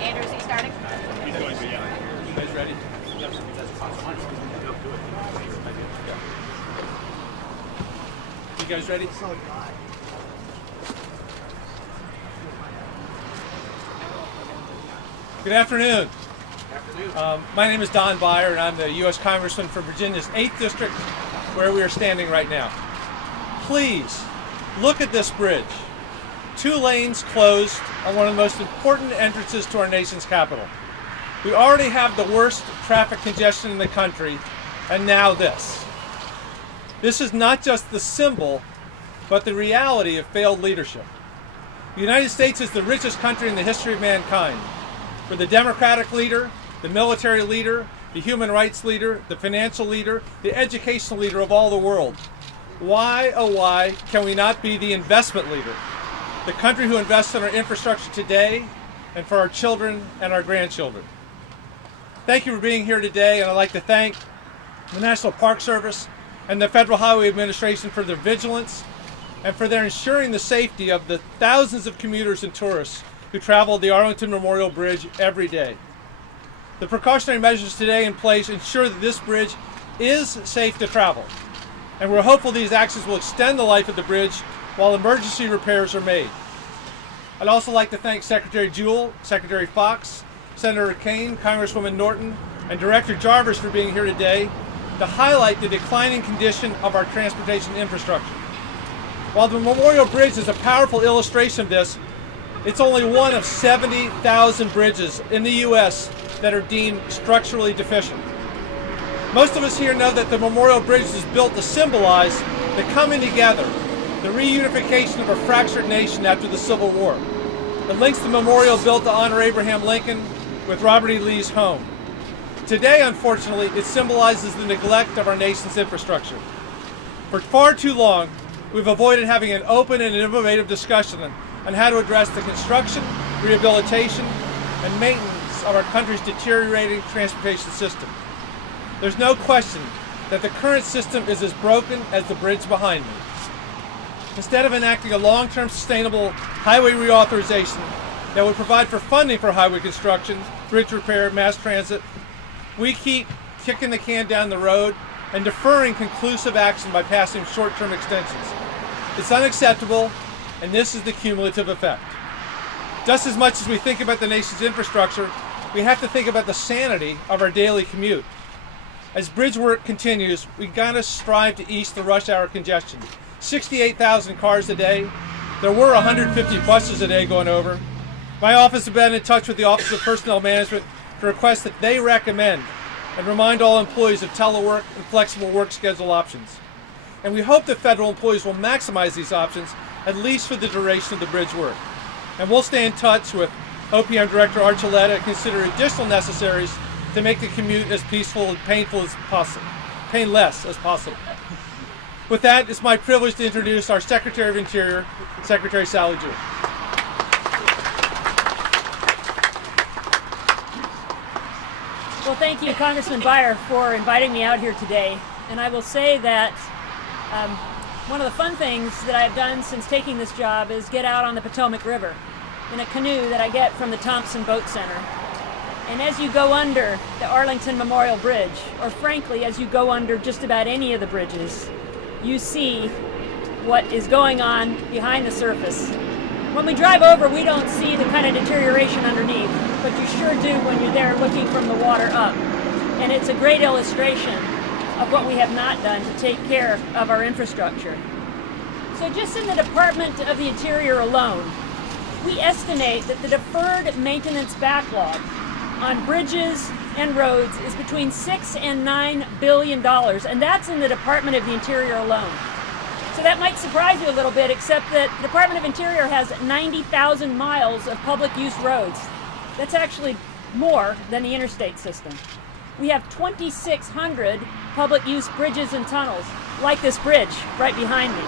Andrew, is he starting? He's going to, yeah. You guys ready? You guys ready? Good afternoon. My name is Don Beyer, and I'm the U.S. Congressman for Virginia's 8th District, where we are standing right now. Please, look at this bridge. 2 lanes closed on one of the most important entrances to our nation's capital. We already have the worst traffic congestion in the country, and now this. This is not just the symbol, but the reality of failed leadership. The United States is the richest country in the history of mankind. We're the democratic leader, the military leader, the human rights leader, the financial leader, the educational leader of all the world. Why, oh why, can we not be the investment leader? The country who invests in our infrastructure today and for our children and our grandchildren. Thank you for being here today, and I'd like to thank the National Park Service and the Federal Highway Administration for their vigilance and for their ensuring the safety of the thousands of commuters and tourists who travel the Arlington Memorial Bridge every day. The precautionary measures today in place ensure that this bridge is safe to travel, and we're hopeful these actions will extend the life of the bridge while emergency repairs are made. I'd also like to thank Secretary Jewell, Secretary Foxx, Senator Kaine, Congresswoman Norton, and Director Jarvis for being here today to highlight the declining condition of our transportation infrastructure. While the Memorial Bridge is a powerful illustration of this, it's only one of 70,000 bridges in the U.S. that are deemed structurally deficient. Most of us here know that the Memorial Bridge is built to symbolize the coming together, the reunification of a fractured nation after the Civil War. It links the memorial built to honor Abraham Lincoln with Robert E. Lee's home. Today, unfortunately, it symbolizes the neglect of our nation's infrastructure. For far too long, we've avoided having an open and innovative discussion on how to address the construction, rehabilitation, and maintenance of our country's deteriorating transportation system. There's no question that the current system is as broken as the bridge behind me. Instead of enacting a long-term sustainable highway reauthorization that would provide for funding for highway construction, bridge repair, mass transit, we keep kicking the can down the road and deferring conclusive action by passing short-term extensions. It's unacceptable, and this is the cumulative effect. Just as much as we think about the nation's infrastructure, we have to think about the sanity of our daily commute. As bridge work continues, we gotta strive to ease the rush hour congestion. 68,000 cars a day. There were 150 buses a day going over. My office has been in touch with the Office of Personnel Management to request that they recommend and remind all employees of telework and flexible work schedule options. And we hope that federal employees will maximize these options, at least for the duration of the bridge work. And we'll stay in touch with OPM Director Archuleta and consider additional necessaries to make the commute as peaceful and painless as possible. With that, it's my privilege to introduce our Secretary of Interior, Secretary Sally Jewell. Well, thank you, Congressman Beyer, for inviting me out here today. And I will say that one of the fun things that I've done since taking this job is get out on the Potomac River in a canoe that I get from the Thompson Boat Center. And as you go under the Arlington Memorial Bridge, or frankly, as you go under just about any of the bridges, you see what is going on behind the surface. When we drive over, we don't see the kind of deterioration underneath, but you sure do when you're there looking from the water up. And it's a great illustration of what we have not done to take care of our infrastructure. So just in the Department of the Interior alone, we estimate that the deferred maintenance backlog on bridges and roads is between $6 and $9 billion, and that's in the Department of the Interior alone. So that might surprise you a little bit, except that the Department of Interior has 90,000 miles of public use roads. That's actually more than the interstate system. We have 2,600 public use bridges and tunnels, like this bridge right behind me.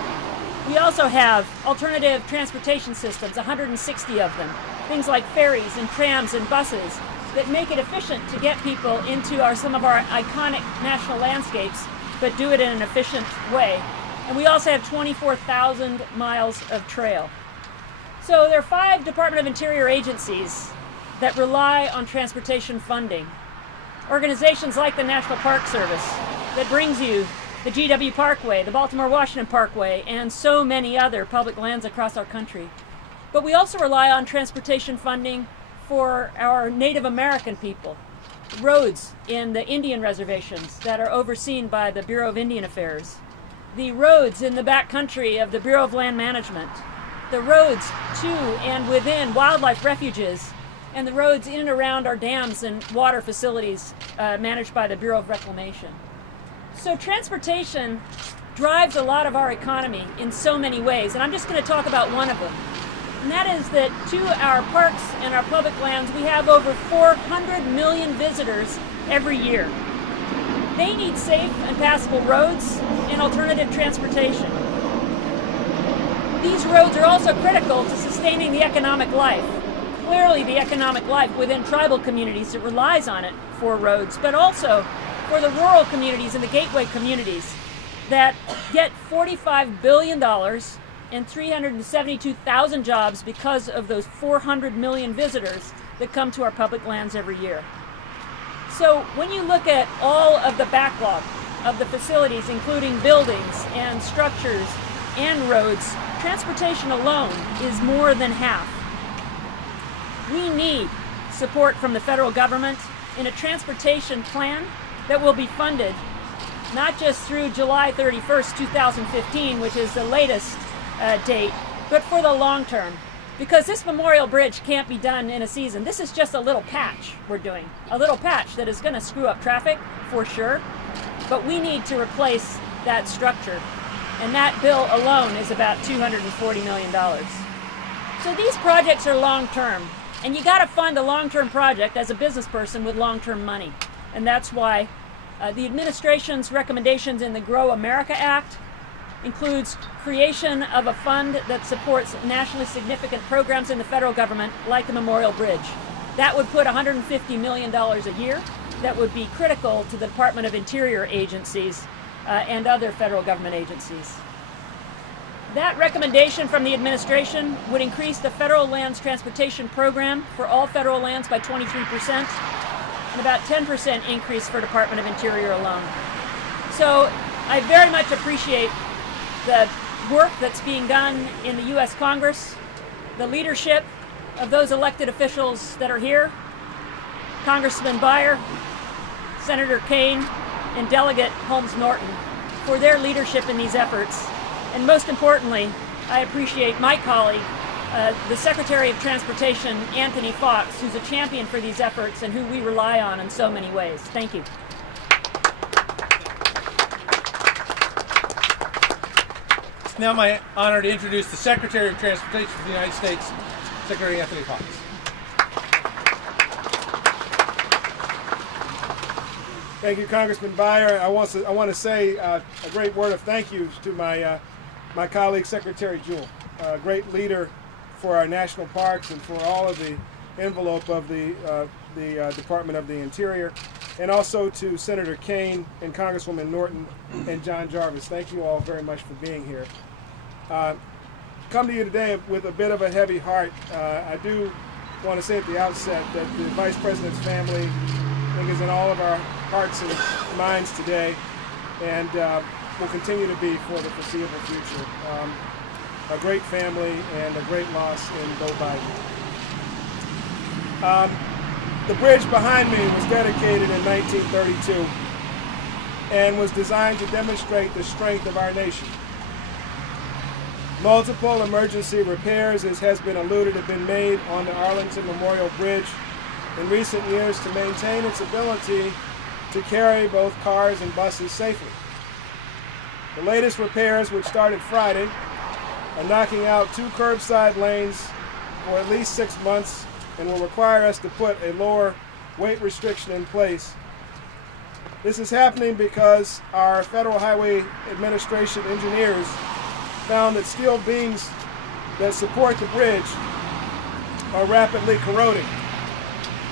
We also have alternative transportation systems, 160 of them, things like ferries and trams and buses that make it efficient to get people into some of our iconic national landscapes, but do it in an efficient way. And we also have 24,000 miles of trail. So there are 5 Department of Interior agencies that rely on transportation funding. Organizations like the National Park Service that brings you the GW Parkway, the Baltimore-Washington Parkway, and so many other public lands across our country. But we also rely on transportation funding for our Native American people, roads in the Indian reservations that are overseen by the Bureau of Indian Affairs, the roads in the backcountry of the Bureau of Land Management, the roads to and within wildlife refuges, and the roads in and around our dams and water facilities managed by the Bureau of Reclamation. So transportation drives a lot of our economy in so many ways, and I'm just going to talk about one of them. And that is that to our parks and our public lands, we have over 400 million visitors every year. They need safe and passable roads and alternative transportation. These roads are also critical to sustaining the economic life. Clearly the economic life within tribal communities that relies on it for roads, but also for the rural communities and the gateway communities that get $45 billion and 372,000 jobs because of those 400 million visitors that come to our public lands every year. So when you look at all of the backlog of the facilities, including buildings and structures and roads, transportation alone is more than half. We need support from the federal government in a transportation plan that will be funded not just through July 31st, 2015, which is the latest date, but for the long term. Because this Memorial Bridge can't be done in a season. This is just a little patch we're doing. A little patch that is going to screw up traffic, for sure. But we need to replace that structure. And that bill alone is about $240 million. So these projects are long term. And you got to fund a long-term project as a business person with long-term money. And that's why the administration's recommendations in the Grow America Act includes creation of a fund that supports nationally significant programs in the federal government, like the Memorial Bridge. That would put $150 million a year. That would be critical to the Department of Interior agencies and other federal government agencies. That recommendation from the administration would increase the federal lands transportation program for all federal lands by 23% and about 10% increase for Department of Interior alone. So I very much appreciate the work that's being done in the U.S. Congress, the leadership of those elected officials that are here, Congressman Beyer, Senator Kaine, and Delegate Holmes Norton for their leadership in these efforts. And most importantly, I appreciate my colleague, the Secretary of Transportation, Anthony Foxx, who's a champion for these efforts and who we rely on in so many ways. Thank you. It's now my honor to introduce the Secretary of Transportation of the United States, Secretary Anthony Foxx. Thank you, Congressman Beyer. I want to say a great word of thank you to my colleague, Secretary Jewell, a great leader for our national parks and for all of the envelope of the Department of the Interior, and also to Senator Kaine and Congresswoman Norton and John Jarvis. Thank you all very much for being here. Come to you today with a bit of a heavy heart. I do want to say at the outset that the Vice President's family, I think, is in all of our hearts and minds today, and will continue to be for the foreseeable future. A great family and a great loss in Bo Biden. The bridge behind me was dedicated in 1932 and was designed to demonstrate the strength of our nation. Multiple emergency repairs, as has been alluded, have been made on the Arlington Memorial Bridge in recent years to maintain its ability to carry both cars and buses safely. The latest repairs, which started Friday, are knocking out 2 curbside lanes for at least 6 months and will require us to put a lower weight restriction in place. This is happening because our Federal Highway Administration engineers found that steel beams that support the bridge are rapidly corroding.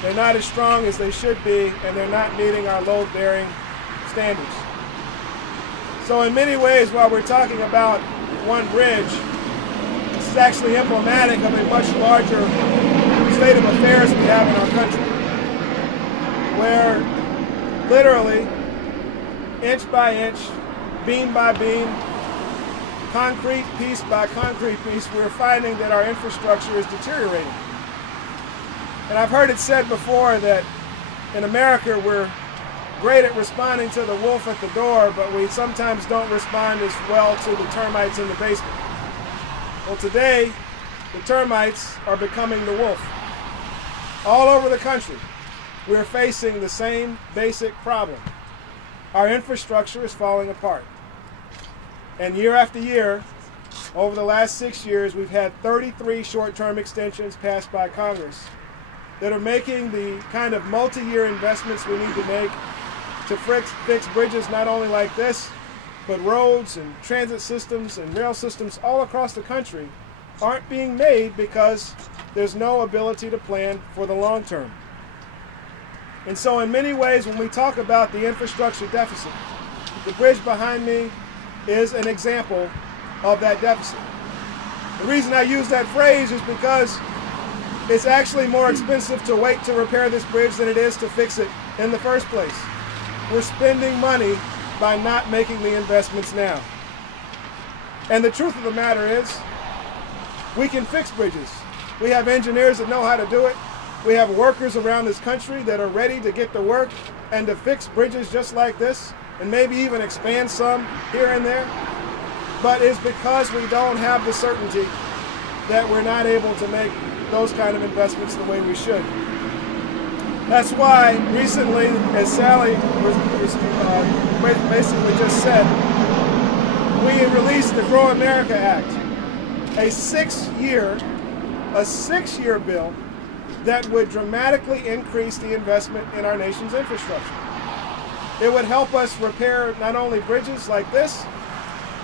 They're not as strong as they should be, and they're not meeting our load-bearing standards. So in many ways, while we're talking about one bridge, this is actually emblematic of a much larger state of affairs we have in our country, where literally, inch by inch, beam by beam, concrete piece by concrete piece, we're finding that our infrastructure is deteriorating. And I've heard it said before that in America we're great at responding to the wolf at the door, but we sometimes don't respond as well to the termites in the basement. Well, today, the termites are becoming the wolf. All over the country, we're facing the same basic problem. Our infrastructure is falling apart. And year after year, over the last 6 years, we've had 33 short-term extensions passed by Congress that are making the kind of multi-year investments we need to make to fix bridges not only like this, but roads and transit systems and rail systems all across the country aren't being made because there's no ability to plan for the long term. And so in many ways, when we talk about the infrastructure deficit, the bridge behind me is an example of that deficit. The reason I use that phrase is because it's actually more expensive to wait to repair this bridge than it is to fix it in the first place. We're spending money by not making the investments now. And the truth of the matter is, we can fix bridges. We have engineers that know how to do it. We have workers around this country that are ready to get to work and to fix bridges just like this, and maybe even expand some here and there. But it's because we don't have the certainty that we're not able to make those kind of investments the way we should. That's why recently, as Sally basically just said, we released the Grow America Act, a six-year bill that would dramatically increase the investment in our nation's infrastructure. It would help us repair not only bridges like this,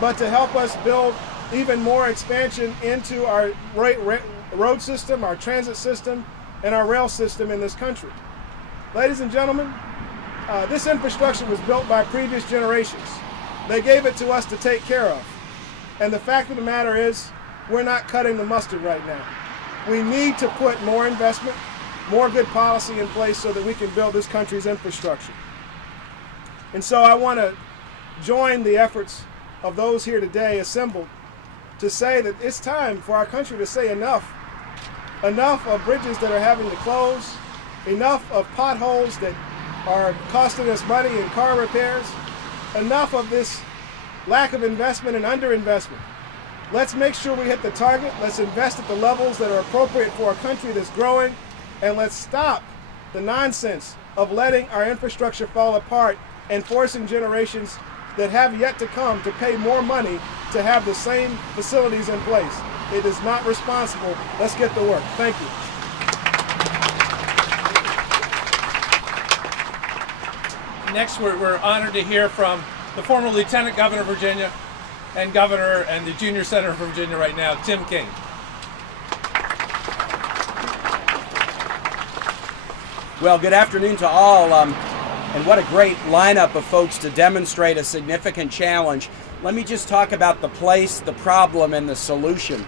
but to help us build even more expansion into our road system, our transit system, and our rail system in this country. Ladies and gentlemen, this infrastructure was built by previous generations. They gave it to us to take care of. And the fact of the matter is, we're not cutting the mustard right now. We need to put more investment, more good policy in place so that we can build this country's infrastructure. And so I want to join the efforts of those here today assembled to say that it's time for our country to say enough. Enough of bridges that are having to close, enough of potholes that are costing us money in car repairs, enough of this lack of investment and underinvestment. Let's make sure we hit the target. Let's invest at the levels that are appropriate for a country that's growing, and let's stop the nonsense of letting our infrastructure fall apart and forcing generations that have yet to come to pay more money to have the same facilities in place. It is not responsible. Let's get to work. Thank you. Next, we're honored to hear from the former Lieutenant Governor of Virginia and Governor and the Junior Senator from Virginia right now, Tim Kaine. Well, good afternoon to all, and what a great lineup of folks to demonstrate a significant challenge. Let me just talk about the place, the problem, and the solution.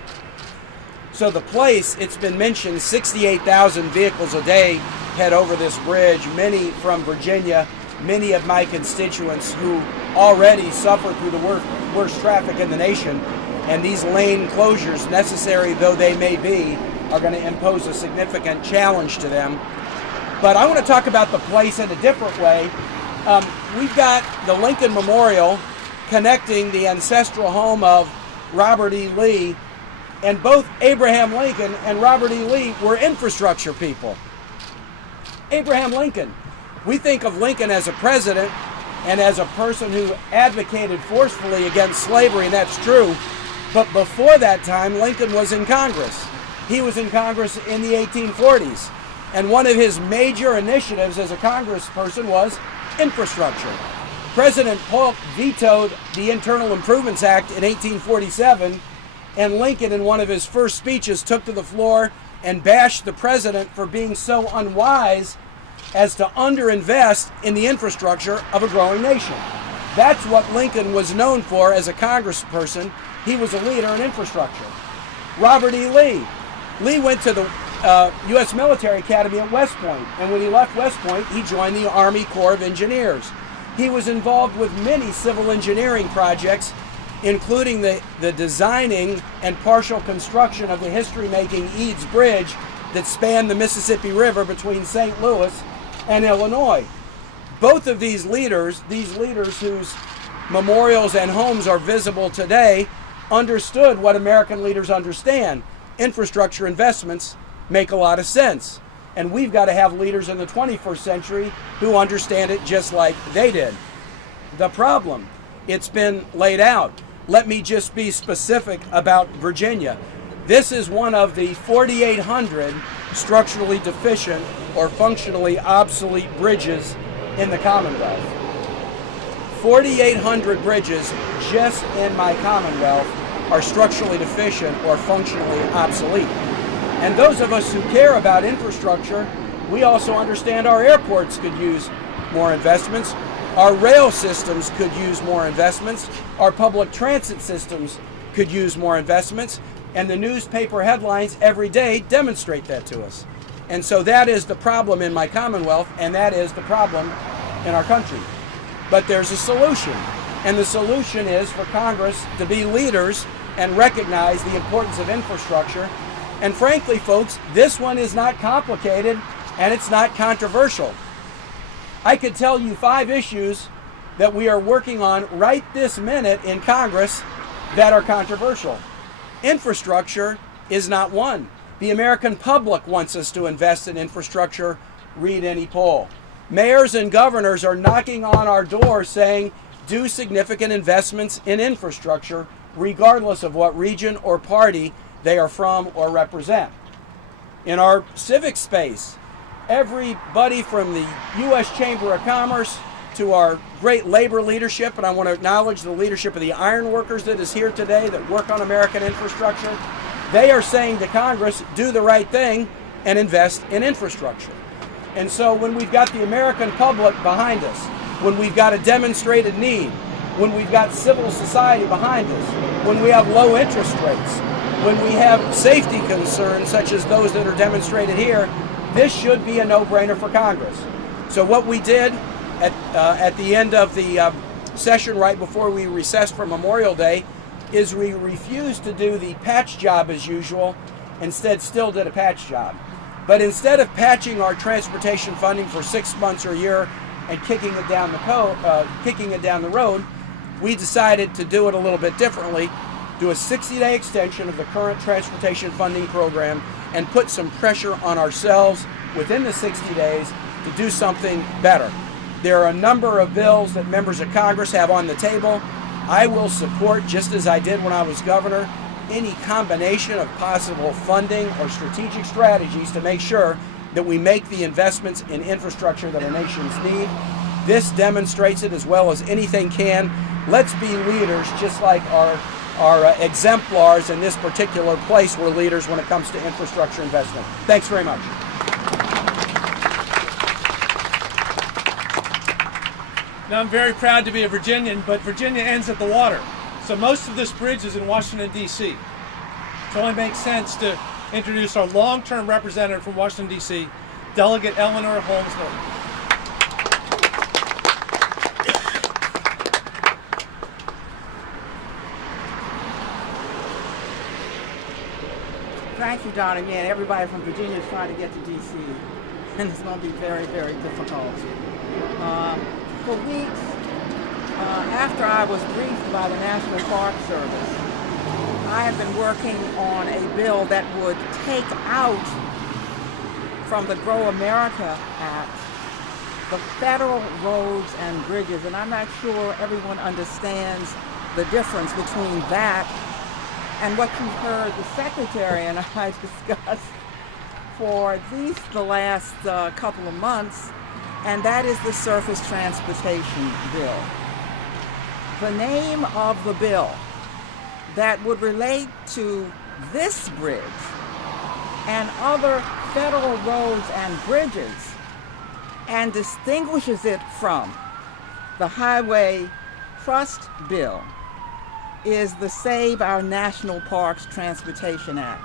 So the place, it's been mentioned, 68,000 vehicles a day head over this bridge, many from Virginia, many of my constituents who already suffer through the worst traffic in the nation, and these lane closures, necessary though they may be, are going to impose a significant challenge to them. But I want to talk about the place in a different way. We've got the Lincoln Memorial connecting the ancestral home of Robert E. Lee, and both Abraham Lincoln and Robert E. Lee were infrastructure people. Abraham Lincoln, we think of Lincoln as a president and as a person who advocated forcefully against slavery, and that's true. But before that time, Lincoln was in Congress. He was in Congress in the 1840s. And one of his major initiatives as a congressperson was infrastructure. President Polk vetoed the Internal Improvements Act in 1847, and Lincoln, in one of his first speeches, took to the floor and bashed the president for being so unwise as to underinvest in the infrastructure of a growing nation. That's what Lincoln was known for as a congressperson. He was a leader in infrastructure. Robert E. Lee. Lee went to the U.S. Military Academy at West Point, and when he left West Point, he joined the Army Corps of Engineers. He was involved with many civil engineering projects, including the designing and partial construction of the history-making Eads Bridge that spanned the Mississippi River between St. Louis and Illinois. Both of these leaders whose memorials and homes are visible today, understood what American leaders understand. Infrastructure investments make a lot of sense. And we've got to have leaders in the 21st century who understand it just like they did. The problem, it's been laid out. Let me just be specific about Virginia. This is one of the 4,800 structurally deficient or functionally obsolete bridges in the Commonwealth. 4,800 bridges just in my Commonwealth are structurally deficient or functionally obsolete. And those of us who care about infrastructure, we also understand our airports could use more investments, our rail systems could use more investments, our public transit systems could use more investments, and the newspaper headlines every day demonstrate that to us. And so that is the problem in my Commonwealth, and that is the problem in our country. But there's a solution, and the solution is for Congress to be leaders and recognize the importance of infrastructure. And frankly, folks, this one is not complicated and it's not controversial. I could tell you 5 issues that we are working on right this minute in Congress that are controversial. Infrastructure is not one. The American public wants us to invest in infrastructure. Read any poll. Mayors and governors are knocking on our door saying, do significant investments in infrastructure, regardless of what region or party they are from or represent. In our civic space, everybody from the U.S. Chamber of Commerce to our great labor leadership, and I want to acknowledge the leadership of the iron workers that is here today that work on American infrastructure, they are saying to Congress, do the right thing and invest in infrastructure. And so when we've got the American public behind us, when we've got a demonstrated need, when we've got civil society behind us, when we have low interest rates, when we have safety concerns such as those that are demonstrated here, this should be a no-brainer for Congress. So what we did at the end of the session right before we recessed for Memorial Day is we refused to do the patch job as usual, instead still did a patch job. But instead of patching our transportation funding for 6 months or a year and kicking it down the road, we decided to do it a little bit differently, do a 60-day extension of the current transportation funding program and put some pressure on ourselves within the 60 days to do something better. There are a number of bills that members of Congress have on the table. I will support, just as I did when I was governor, any combination of possible funding or strategic strategies to make sure that we make the investments in infrastructure that our nations need. This demonstrates it as well as anything can. Let's be leaders just like our exemplars in this particular place were leaders when it comes to infrastructure investment. Thanks very much. Now, I'm very proud to be a Virginian, but Virginia ends at the water. So most of this bridge is in Washington, D.C. It only makes sense to introduce our long-term representative from Washington, D.C., Delegate Eleanor Holmes Norton. Thank you, Don. Again, everybody from Virginia is trying to get to D.C., and it's going to be very, very difficult. For weeks after I was briefed by the National Park Service, I have been working on a bill that would take out from the Grow America Act the federal roads and bridges, and I'm not sure everyone understands the difference between that and what you've heard the Secretary and I discuss for at least the last couple of months, and that is the Surface Transportation Bill. The name of the bill that would relate to this bridge and other federal roads and bridges and distinguishes it from the Highway Trust Bill is the Save Our National Parks Transportation Act.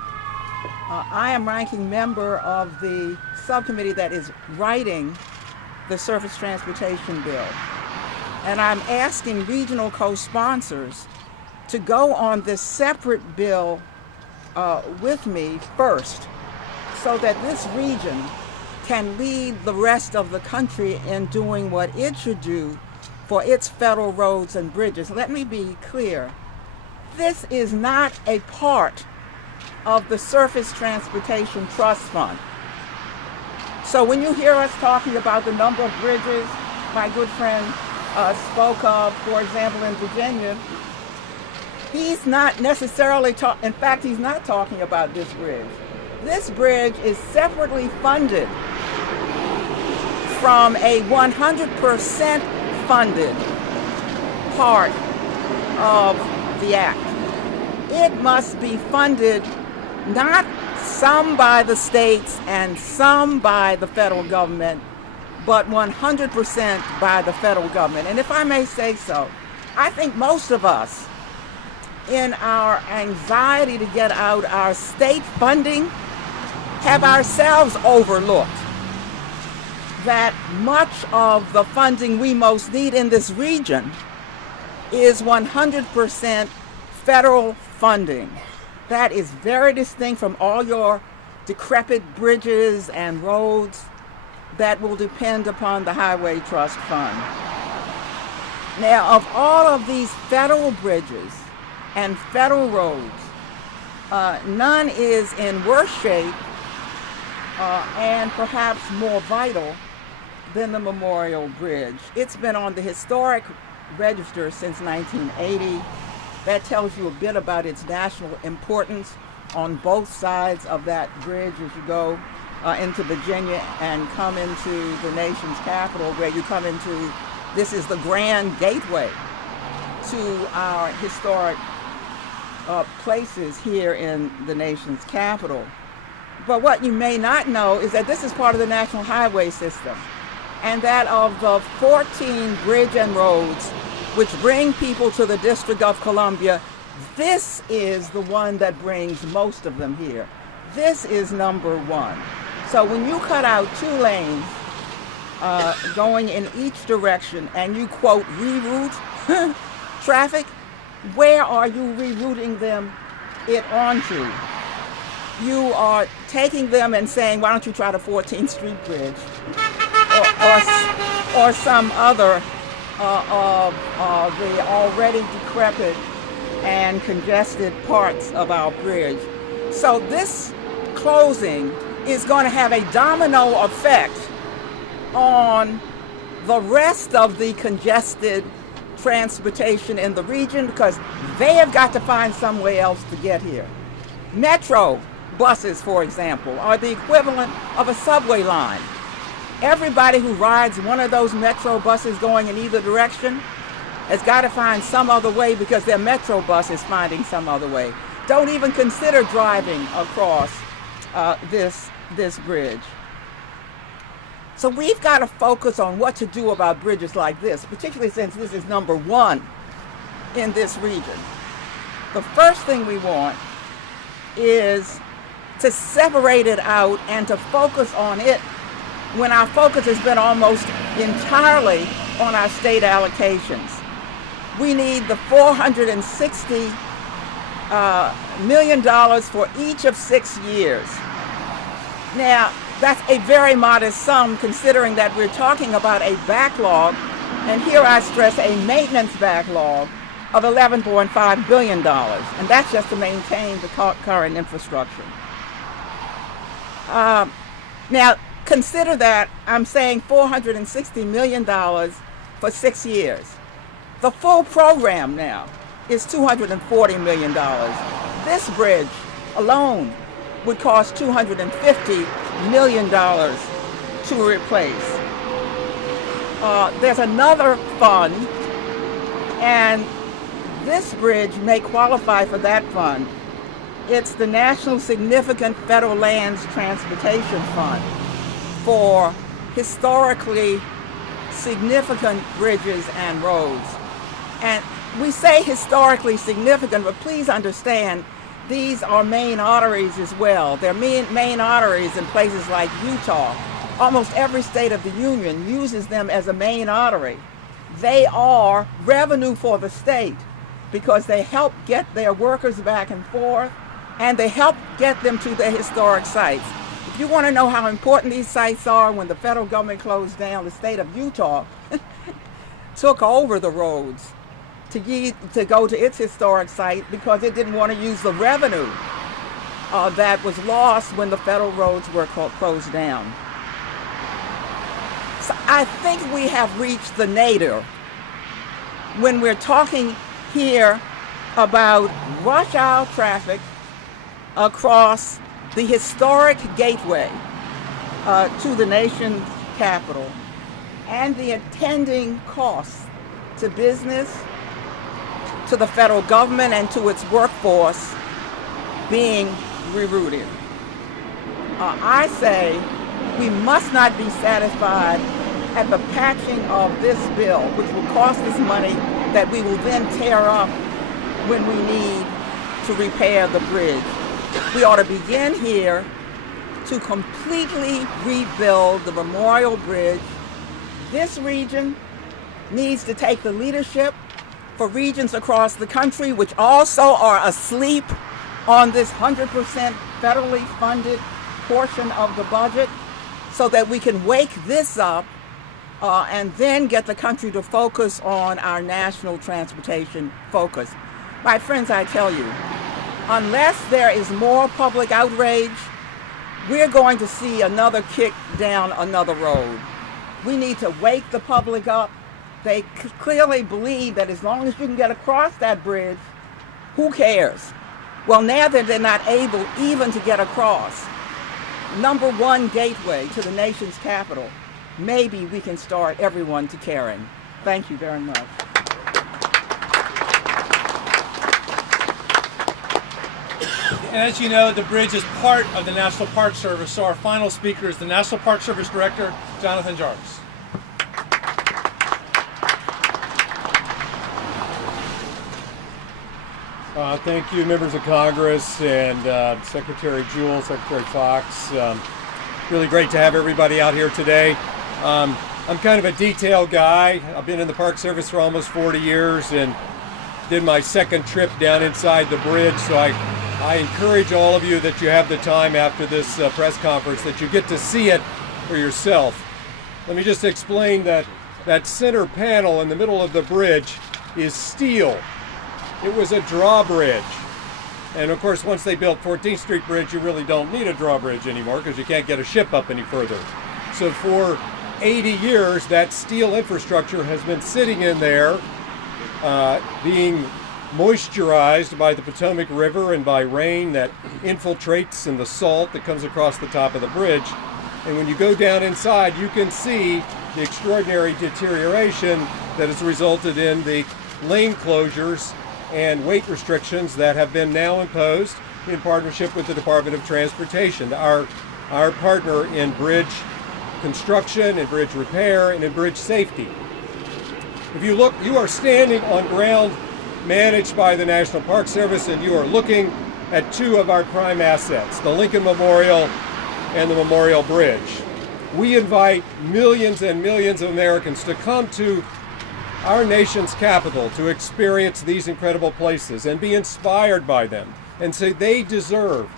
I am ranking member of the subcommittee that is writing the surface transportation bill. And I'm asking regional co-sponsors to go on this separate bill with me first, so that this region can lead the rest of the country in doing what it should do for its federal roads and bridges. Let me be clear. This is not a part of the Surface Transportation Trust Fund. So when you hear us talking about the number of bridges my good friend spoke of, for example, in Virginia, he's not necessarily in fact, he's not talking about this bridge. This bridge is separately funded from a 100% funded part of the act. It must be funded not some by the states and some by the federal government, but 100% by the federal government. And if I may say so, I think most of us, in our anxiety to get out our state funding, have ourselves overlooked that much of the funding we most need in this region is 100% federal funding. That is very distinct from all your decrepit bridges and roads that will depend upon the Highway Trust Fund. Now, of all of these federal bridges and federal roads, none is in worse shape and perhaps more vital than the Memorial Bridge. It's been on the historic register since 1980. That tells you a bit about its national importance on both sides of that bridge as you go into Virginia and come into the nation's capital, where you come into, this is the grand gateway to our historic places here in the nation's capital. But what you may not know is that this is part of the national highway system, and that of the 14 bridge and roads which bring people to the District of Columbia, this is the one that brings most of them here. This is number one. So when you cut out 2 lanes going in each direction and you, quote, reroute traffic, where are you rerouting them onto? You are taking them and saying, why don't you try the 14th Street Bridge or some other of the already decrepit and congested parts of our bridge. So this closing is going to have a domino effect on the rest of the congested transportation in the region, because they have got to find some way else to get here. Metro buses, for example, are the equivalent of a subway line. Everybody who rides one of those Metro buses going in either direction has got to find some other way, because their Metro bus is finding some other way. Don't even consider driving across this bridge. So we've got to focus on what to do about bridges like this, particularly since this is number one in this region. The first thing we want is to separate it out and to focus on it when our focus has been almost entirely on our state allocations. We need the $460 million for each of 6 years. Now, that's a very modest sum, considering that we're talking about a backlog, and here I stress a maintenance backlog of $11.5 billion, and that's just to maintain the current infrastructure. Now, consider that I'm saying $460 million for 6 years. The full program now is $240 million. This bridge alone would cost $250 million to replace. There's another fund, and this bridge may qualify for that fund. It's the National Significant Federal Lands Transportation Fund for historically significant bridges and roads. And we say historically significant, but please understand, these are main arteries as well. They're main arteries in places like Utah. Almost every state of the union uses them as a main artery. They are revenue for the state because they help get their workers back and forth, and they help get them to their historic sites. If you want to know how important these sites are, when the federal government closed down, the state of Utah took over the roads to go to its historic site because it didn't want to use the revenue that was lost when the federal roads were closed down. So I think we have reached the nadir when we're talking here about rush hour traffic across the historic gateway to the nation's capital and the attending costs to business, to the federal government, and to its workforce being rerouted. I say we must not be satisfied at the patching of this bill, which will cost us money that we will then tear up when we need to repair the bridge. We ought to begin here to completely rebuild the Memorial Bridge. This region needs to take the leadership for regions across the country which also are asleep on this 100% federally funded portion of the budget, so that we can wake this up and then get the country to focus on our national transportation focus. My friends, I tell you, unless there is more public outrage, we're going to see another kick down another road. We need to wake the public up. They clearly believe that as long as you can get across that bridge, who cares? Well, now that they're not able even to get across number one gateway to the nation's capital, maybe we can start everyone to caring. Thank you very much. And as you know, the bridge is part of the National Park Service, so our final speaker is the National Park Service Director, Jonathan Jarvis. Thank you, members of Congress, and Secretary Jewell, Secretary Foxx. Really great to have everybody out here today. I'm kind of a detail guy. I've been in the Park Service for almost 40 years and did my second trip down inside the bridge, so I encourage all of you that you have the time after this press conference that you get to see it for yourself. Let me just explain that center panel in the middle of the bridge is steel. It was a drawbridge. And of course, once they built 14th Street Bridge, you really don't need a drawbridge anymore because you can't get a ship up any further. So for 80 years, that steel infrastructure has been sitting in there, being moisturized by the Potomac River and by rain that infiltrates in the salt that comes across the top of the bridge. And when you go down inside, you can see the extraordinary deterioration that has resulted in the lane closures and weight restrictions that have been now imposed in partnership with the Department of Transportation, our partner in bridge construction, in bridge repair, and in bridge safety. If you look, you are standing on ground managed by the National Park Service, and you are looking at two of our prime assets, the Lincoln Memorial and the Memorial Bridge. We invite millions and millions of Americans to come to our nation's capital to experience these incredible places and be inspired by them, and say they deserve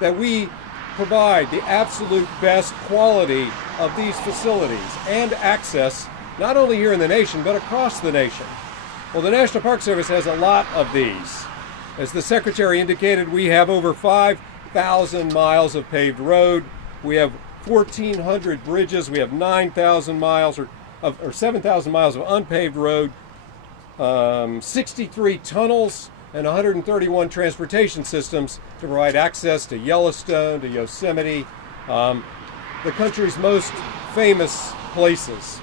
that we provide the absolute best quality of these facilities and access, not only here in the nation, but across the nation. Well, the National Park Service has a lot of these. As the Secretary indicated, we have over 5,000 miles of paved road. We have 1,400 bridges. We have 9,000 miles or 7,000 miles of unpaved road, 63 tunnels, and 131 transportation systems to provide access to Yellowstone, to Yosemite, the country's most famous places.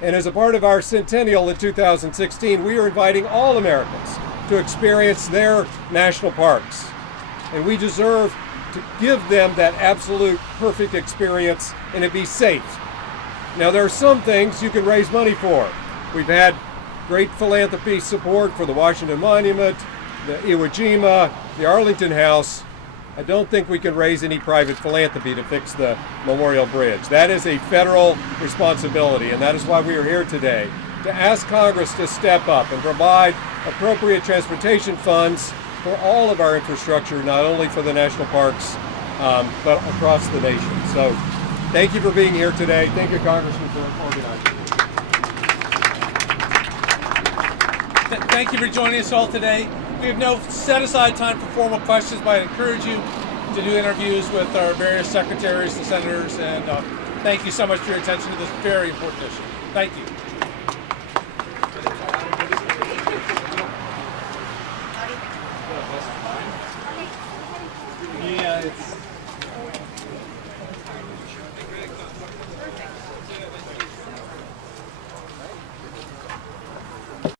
And as a part of our centennial in 2016, we are inviting all Americans to experience their national parks. And we deserve to give them that absolute perfect experience and it be safe. Now, there are some things you can raise money for. We've had great philanthropy support for the Washington Monument, the Iwo Jima, the Arlington House, I don't think we can raise any private philanthropy to fix the Memorial Bridge. That is a federal responsibility, and that is why we are here today, to ask Congress to step up and provide appropriate transportation funds for all of our infrastructure, not only for the national parks, but across the nation. So thank you for being here today. Thank you, Congressman, for organizing. Thank you for joining us all today. We have no set aside time for formal questions, but I encourage you to do interviews with our various secretaries and senators, and thank you so much for your attention to this very important issue. Thank you. Yeah, it's